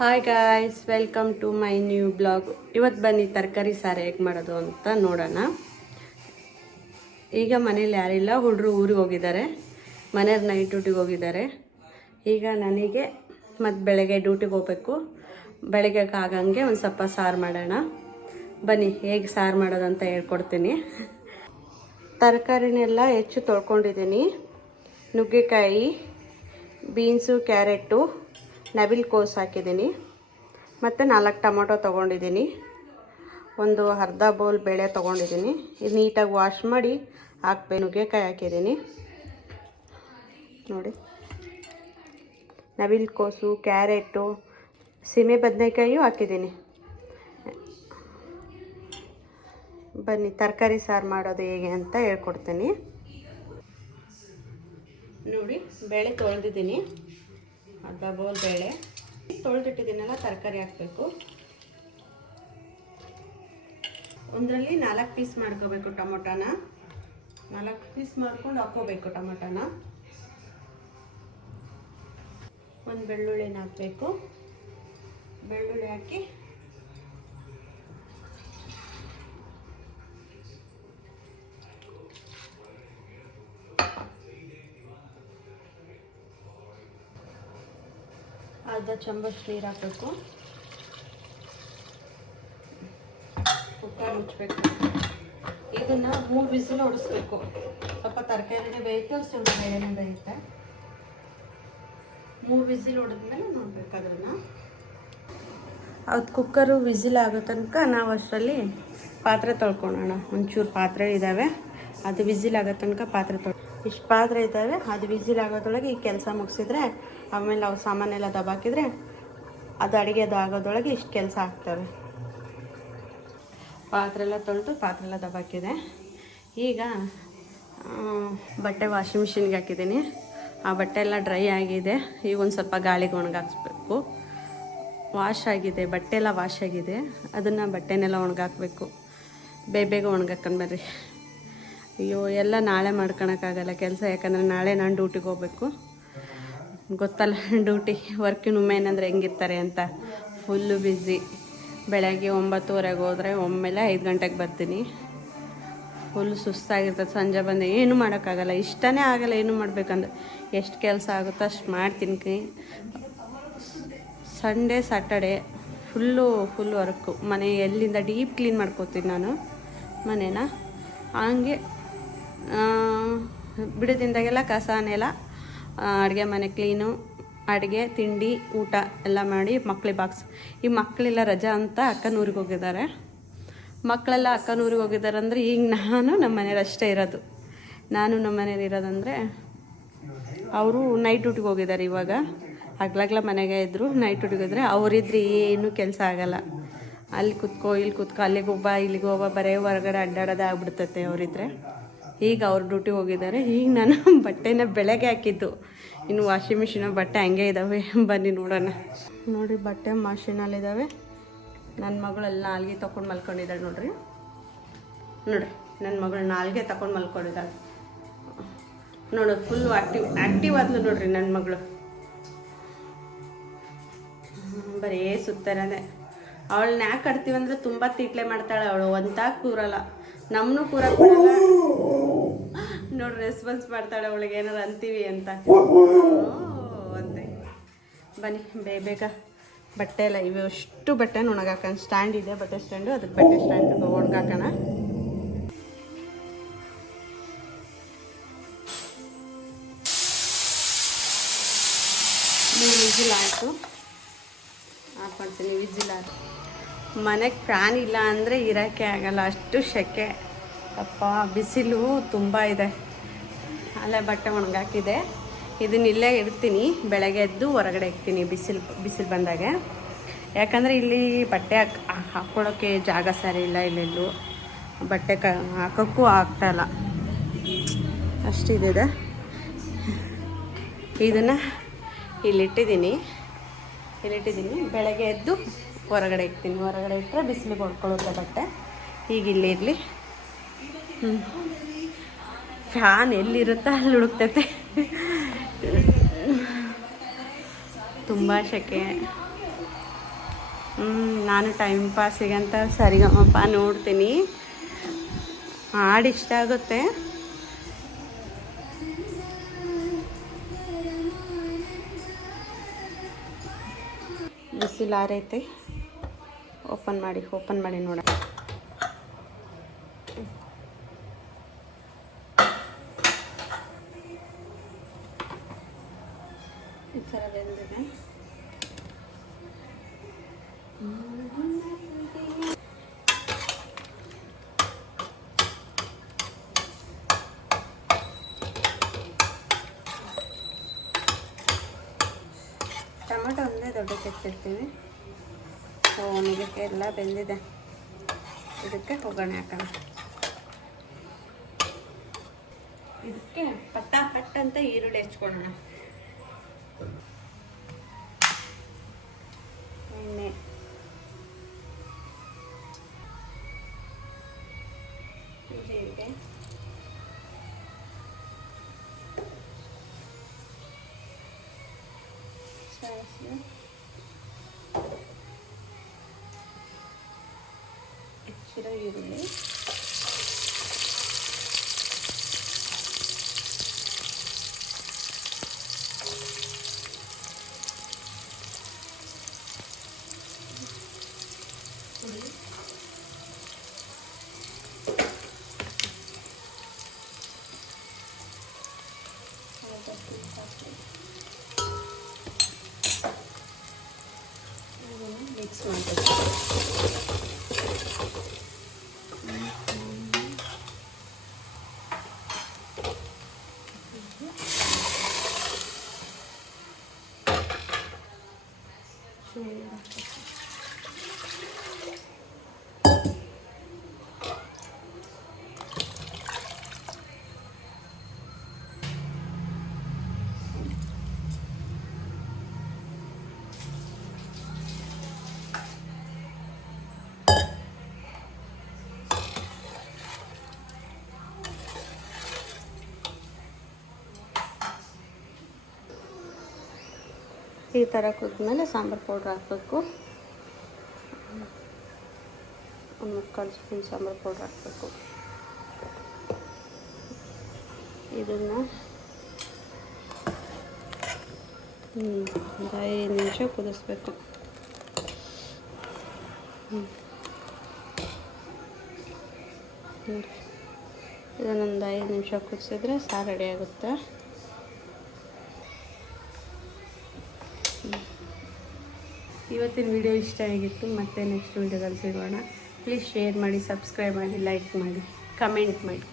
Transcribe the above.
Hi guys, welcome to my new blog. ಇವತ್ತು ಬನ್ನಿ ತರಕಾರಿ ಸಾರು ಹೇಗೆ ಮಾಡೋದು ಅಂತ ನೋಡೋಣ. ಈಗ ಮನೇಲಿ ಯಾರಿಲ್ಲ, ಹುಡುಗರು ಊರಿಗೆ ಹೋಗಿದ್ದಾರೆ, ಮನೆಯವ್ರು ನೈಟ್ ಡ್ಯೂಟಿಗೆ ಹೋಗಿದ್ದಾರೆ. ಈಗ ನನಗೆ ಮತ್ತು ಬೆಳಗ್ಗೆ ಡ್ಯೂಟಿಗೆ ಹೋಗ್ಬೇಕು. ಬೆಳಗ್ಗೆ ಆಗಂಗೆ ಒಂದು ಸ್ವಲ್ಪ ಸಾರು ಮಾಡೋಣ. ಬನ್ನಿ ಹೇಗೆ ಸಾರು ಮಾಡೋದು ಅಂತ ಹೇಳ್ಕೊಡ್ತೀನಿ. ತರಕಾರಿನೆಲ್ಲ ಹೆಚ್ಚು ತೊಳ್ಕೊಂಡಿದ್ದೀನಿ. ನುಗ್ಗೆಕಾಯಿ, ಬೀನ್ಸು, ಕ್ಯಾರೆಟು, ನವಿಲು ಕೋಸು ಹಾಕಿದ್ದೀನಿ. ಮತ್ತು 4 ಟೊಮೊಟೊ ತೊಗೊಂಡಿದ್ದೀನಿ. ಒಂದು ಅರ್ಧ ಬೌಲ್ ಬೇಳೆ ತೊಗೊಂಡಿದ್ದೀನಿ. ಇದು ನೀಟಾಗಿ ವಾಶ್ ಮಾಡಿ ಹಾಕ್ಬೇಕು. ನುಗ್ಗೆಕಾಯಿ ಹಾಕಿದ್ದೀನಿ ನೋಡಿ. ನವಿಲು ಕೋಸು, ಕ್ಯಾರೆಟು, ಸೀಮೆ ಬದನೆಕಾಯಿಯೂ ಹಾಕಿದ್ದೀನಿ. ಬನ್ನಿ ತರಕಾರಿ ಸಾರು ಮಾಡೋದು ಹೇಗೆ ಅಂತ ಹೇಳ್ಕೊಡ್ತೀನಿ ನೋಡಿ. ಬೇಳೆ ತೊಳೆದಿದ್ದೀನಿ, ಅರ್ಧ ಬೌಲ್ ಬೇಳೆ ತೊಳೆದಿಟ್ಟಿದ್ದೀನಲ್ಲ. ತರಕಾರಿ ಹಾಕಬೇಕು. ಒಂದರಲ್ಲಿ 4 ಪೀಸ್ ಮಾಡ್ಕೋಬೇಕು. ಟೊಮೊಟೊನ 4 ಪೀಸ್ ಮಾಡ್ಕೊಂಡು ಹಾಕೋಬೇಕು. ಟೊಮೊಟೊನ ಒಂದು ಬೆಳ್ಳುಳ್ಳಿನ ಹಾಕಬೇಕು. ಬೆಳ್ಳುಳ್ಳಿ ಹಾಕಿ ಅರ್ಧ ಚಮಚ ನೀರು ಹಾಕಬೇಕು. ಕುಕ್ಕರ್ ಮುಚ್ಚಬೇಕು. ಇದನ್ನು 3 ವಿಸಿಲ್ ಹೊಡಿಸ್ಬೇಕು. ಸ್ವಲ್ಪ ತರಕಾರಿನೇ ಬೇಯುತ್ತೆ, ಸ್ವಲ್ಪ ಬೇಳೆನೇ ಬೇಯುತ್ತೆ. 3 ವಿಸಿಲ್ ಹೊಡೆದ್ಮೇಲೆ ನೋಡ್ಬೇಕು ಅದನ್ನು. ಅದು ಕುಕ್ಕರು ವಿಸಿಲ್ ಆಗೋ ತನಕ ನಾವು ಅಷ್ಟರಲ್ಲಿ ಪಾತ್ರೆ ತೊಳ್ಕೊಳ್ಳೋಣ. ಒಂಚೂರು ಪಾತ್ರೆ ಇದ್ದಾವೆ, ಅದು ವಿಸಿಲ್ ಆಗೋ ತನಕ ಪಾತ್ರೆ ಇಷ್ಟು ಪಾತ್ರೆ ಇದ್ದಾವೆ. ಅದು ವಿಸಿಲ್ ಆಗೋದ್ರೊಳಗೆ ಈ ಕೆಲಸ ಮುಗಿಸಿದ್ರೆ ಆಮೇಲೆ ಅವು ಸಾಮಾನೆಲ್ಲ ದಬಾಕಿದ್ರೆ ಅದು ಅಡುಗೆದು ಆಗೋದ್ರೊಳಗೆ ಇಷ್ಟು ಕೆಲಸ ಆಗ್ತವೆ. ಪಾತ್ರೆ ಎಲ್ಲ ತೊಳೆದು ಪಾತ್ರೆ ಎಲ್ಲ ದಬಾಕಿದೆ. ಈಗ ಬಟ್ಟೆ ವಾಷಿಂಗ್ ಮಿಷಿನ್ಗೆ ಹಾಕಿದ್ದೀನಿ. ಆ ಬಟ್ಟೆ ಎಲ್ಲ ಡ್ರೈ ಆಗಿದೆ. ಈಗ ಒಂದು ಸ್ವಲ್ಪ ಗಾಳಿಗೆ ಒಣಗಾಕ್ಸ್ಬೇಕು. ವಾಶ್ ಆಗಿದೆ, ಬಟ್ಟೆ ಎಲ್ಲ ವಾಶ್ ಆಗಿದೆ. ಅದನ್ನು ಬಟ್ಟೆನೆಲ್ಲ ಒಣಗಾಕಬೇಕು. ಬೇಗ ಒಣಗಾಕೊಂಡ್ಬರ್ರಿ. ಅಯ್ಯೋ, ಎಲ್ಲ ನಾಳೆ ಮಾಡ್ಕೊಳಕ್ಕಾಗಲ್ಲ ಕೆಲಸ, ಯಾಕಂದರೆ ನಾಳೆ ನಾನು ಡ್ಯೂಟಿಗೆ ಹೋಗ್ಬೇಕು. ಗೊತ್ತಲ್ಲ ಡ್ಯೂಟಿ, ವರ್ಕಿಂಗ್ ವುಮೆನ್ ಅಂದರೆ ಹೆಂಗಿರ್ತಾರೆ ಅಂತ. Full busy. ಬೆಳಗ್ಗೆ 9:30 ಹೋದರೆ ಒಮ್ಮೆಲೆ 5 ಗಂಟೆಗೆ ಬರ್ತೀನಿ. ಫುಲ್ ಸುಸ್ತಾಗಿರ್ತದೆ. ಸಂಜೆ ಬಂದು ಏನೂ ಮಾಡೋಕ್ಕಾಗಲ್ಲ, ಇಷ್ಟನೇ ಆಗಲ್ಲ ಏನು ಮಾಡಬೇಕಂದ್ರೆ. ಎಷ್ಟು ಕೆಲಸ ಆಗುತ್ತೋ ಅಷ್ಟು ಮಾಡ್ತೀನಿ. Sunday Saturday full work. ಮನೆ ಎಲ್ಲಿಂದ ಡೀಪ್ ಕ್ಲೀನ್ ಮಾಡ್ಕೋತೀನಿ ನಾನು ಮನೇನ. ಹಂಗೆ ಬಿಡದಿಂದಾಗೆಲ್ಲ ಕಸ ನೆಲ, ಅಡುಗೆ ಮನೆ ಕ್ಲೀನು, ಅಡುಗೆ ತಿಂಡಿ ಊಟ ಎಲ್ಲ ಮಾಡಿ ಮಕ್ಳಿಗೆ ಬಾಕ್ಸ್. ಈ ಮಕ್ಕಳೆಲ್ಲ ರಜಾ ಅಂತ ಅಕ್ಕನೂರಿಗೆ ಹೋಗಿದ್ದಾರೆ. ಮಕ್ಕಳೆಲ್ಲ ಅಕ್ಕನೂರಿಗೆ ಹೋಗಿದ್ದಾರೆ ಅಂದರೆ ಈಗ ನಾನು ನಮ್ಮ ಮನೇಲಿ ಅಷ್ಟೇ ಇರೋದು. ನಾನು ನಮ್ಮ ಮನೇಲಿ ಇರೋದಂದರೆ ಅವರು ನೈಟ್ ಡ್ಯೂಟಿಗೆ ಹೋಗಿದ್ದಾರೆ. ಇವಾಗ ಹಗ್ಲಾಗ್ಲ ಮನೆಗೆ ಇದ್ದರು, ನೈಟ್ ಡ್ಯೂಟಿಗೆ ಹೋದರೆ ಅವರಿದ್ರೆ ಏನೂ ಕೆಲಸ ಆಗಲ್ಲ. ಅಲ್ಲಿ ಕುತ್ಕೋ ಇಲ್ಲಿ ಕುತ್ಕೋ, ಅಲ್ಲಿಗೆ ಹೋಗ್ಬಾ ಇಲ್ಲಿಗೆ ಹೋಗ್ಬಾ, ಬರೀ ಹೊರಗಡೆ ಅಡ್ಡಾಡೋದೇ ಆಗ್ಬಿಡ್ತತೆ ಅವರಿದ್ರೆ. ಈಗ ಅವ್ರು ಡ್ಯೂಟಿಗೆ ಹೋಗಿದ್ದಾರೆ. ಈಗ ನಾನು ಬಟ್ಟೆನ ಬೆಳಗ್ಗೆ ಹಾಕಿದ್ದು, ಇನ್ನು ವಾಷಿಂಗ್ ಮಿಷಿನ ಬಟ್ಟೆ ಹಂಗೆ ಇದ್ದಾವೆ. ಬನ್ನಿ ನೋಡೋಣ. ನೋಡಿ, ಬಟ್ಟೆ ಮಷಿನಲ್ಲಿದ್ದಾವೆ. ನನ್ನ ಮಗಳೆಲ್ಲ ನಾಲ್ಗೆ ತೊಗೊಂಡು ಮಲ್ಕೊಂಡಿದ್ದಾಳೆ ನೋಡ್ರಿ. ನನ್ನ ಮಗಳು ನಾಲ್ಗೆ ತಗೊಂಡು ಮಲ್ಕೊಂಡಿದ್ದಾಳೆ. ನೋಡೋದು ಫುಲ್ಲು ಆ್ಯಕ್ಟಿವ್ ಆದ್ಲು ನೋಡ್ರಿ ನನ್ನ ಮಗಳು. ಬರೀ ಸುತ್ತರದೆ. ಅವಳನ್ನ ಯಾಕೆ ಕಟ್ತೀವಂದ್ರೆ ತುಂಬ ತೀಟ್ಲೆ ಮಾಡ್ತಾಳೆ ಅವಳು. ಒಂತಾಗ ಕೂರಲ್ಲ, ನಮ್ಮನ್ನೂ ಕೂರಕ್ಕೆ ಬಿಡಲ್ಲ ನೋಡ್ರಿ. ರೆಸ್ಪಾನ್ಸ್ ಮಾಡ್ತಾಳೆ ಅವಳಿಗೆ ಏನಾರು ಅಂತೀವಿ ಅಂತ ಅಂತೆ. ಬನ್ನಿ ಬೇಗ ಬಟ್ಟೆ ಎಲ್ಲ ಇವೆ. ಅಷ್ಟು ಬಟ್ಟೆ ಒಣಗಾಕೋಣ. ಸ್ಟ್ಯಾಂಡ್ ಇದೆ, ಬಟ್ಟೆ ಸ್ಟ್ಯಾಂಡು, ಅದಕ್ಕೆ ಬಟ್ಟೆ ಸ್ಟ್ಯಾಂಡ್ ಒಣಗಾಕೋಣ. ವಿಜಿಲ್ ಆಯಿತು, ಹಾಕ್ಕೊಳ್ತೀನಿ. ವಿಜಿಲ್ ಆಯಿತು. ಮನೆಗೆ ಫ್ಯಾನ್ ಇಲ್ಲ ಅಂದರೆ ಇರೋಕ್ಕೆ ಆಗಲ್ಲ, ಅಷ್ಟು ಸೆಕೆ. ಅಪ್ಪ ಬಿಸಿಲು ತುಂಬ ಇದೆ. ಅಲ್ಲೇ ಬಟ್ಟೆ ಒಣಗಾಕಿದೆ. ಇದನ್ನ ಇಲ್ಲೇ ಇಡ್ತೀನಿ. ಬೆಳಗ್ಗೆ ಎದ್ದು ಹೊರಗಡೆ ಇಡ್ತೀನಿ ಬಿಸಿಲು ಬಂದಾಗ. ಯಾಕಂದರೆ ಇಲ್ಲಿ ಬಟ್ಟೆ ಹಾಕ್ಕೊಳ್ಳೋಕ್ಕೆ ಜಾಗ ಸರಿ ಇಲ್ಲ. ಇಲ್ಲೆಲ್ಲೂ ಬಟ್ಟೆ ಹಾಕೋಕ್ಕೂ ಆಗ್ತಾಯಿಲ್ಲ, ಅಷ್ಟಿದೆ. ಇದನ್ನು ಇಲ್ಲಿಟ್ಟಿದ್ದೀನಿ. ಬೆಳಗ್ಗೆ ಎದ್ದು ಹೊರಗಡೆ ಇಡ್ತೀನಿ. ಹೊರಗಡೆ ಇಟ್ಟರೆ ಬಿಸಿಲಿಗೆ ಹೊಡ್ಕೊಳ್ಳುತ್ತೆ ಬಟ್ಟೆ. ಈಗ ಇಲ್ಲಿರಲಿ. ಫ್ಯಾನ್ ಎಲ್ಲಿರುತ್ತೋ ಅಲ್ಲಿ ಹುಡುಕ್ತೈತೆ. ತುಂಬ ಸೆಕೆ. ನಾನು ಟೈಮ್ ಪಾಸಿಗಂತ ಸರಿಗಮಪ ನೋಡ್ತೀನಿ. ಹಾಡು ಇಷ್ಟ ಆಗುತ್ತೆ. ಬಿಸಿಲು ಆರೈತೆ. ಓಪನ್ ಮಾಡಿ ನೋಡ. ಈ ಥರ ಬೆಂದಿದೆ. ಟೊಮೆಟೊ ಒಂದೇ ದೊಡ್ಡ ತೆಗ್ದಿರ್ತೀವಿ. ಇದಕ್ಕೆ ಎಲ್ಲ ಬೆಂದಿದೆ. ಇದಕ್ಕೆ ಒಗ್ಗರಣೆ ಹಾಕೋಣ. ಇದಕ್ಕೆ ಪಟ್ಟ ಅಂತ ಈರುಳ್ಳಿ ಹೆಚ್ಕೊಳ್ಳೋಣ. ಎಣ್ಣೆ, ಜೀರಿಗೆ, ಸಾಸಿವೆ, ಹೆಚ್ಚಿರೋ ಈರುಳ್ಳಿ, ಮಿಕ್ಸ್ ಮಾಡಬೇಕು. ಈ ಥರ ಕುದ್ಮೇಲೆ ಸಾಂಬಾರು ಪೌಡ್ರ್ ಹಾಕಬೇಕು. ಒಂದು 3/4 ಸ್ಪೂನ್ ಸಾಂಬಾರು ಪೌಡ್ರ್ ಹಾಕಬೇಕು. ಇದನ್ನು ಒಂದು 5 ನಿಮಿಷ ಕುದಿಸ್ಬೇಕು. ಇದನ್ನೊಂದು 5 ನಿಮಿಷ ಕುದಿಸಿದ್ರೆ ಸಾರು ರೆಡಿ ಆಗುತ್ತೆ. ಇವತ್ತಿನ ವಿಡಿಯೋ ಇಷ್ಟ ಆಗಿತ್ತು. ಮತ್ತೆ ನೆಕ್ಸ್ಟ್ ವಿಡಿಯೋದಲ್ಲಿ ಸಿಗೋಣ. ಪ್ಲೀಸ್ ಶೇರ್ ಮಾಡಿ, ಸಬ್ಸ್ಕ್ರೈಬ್ ಮಾಡಿ, ಲೈಕ್ ಮಾಡಿ, ಕಮೆಂಟ್ ಮಾಡಿ.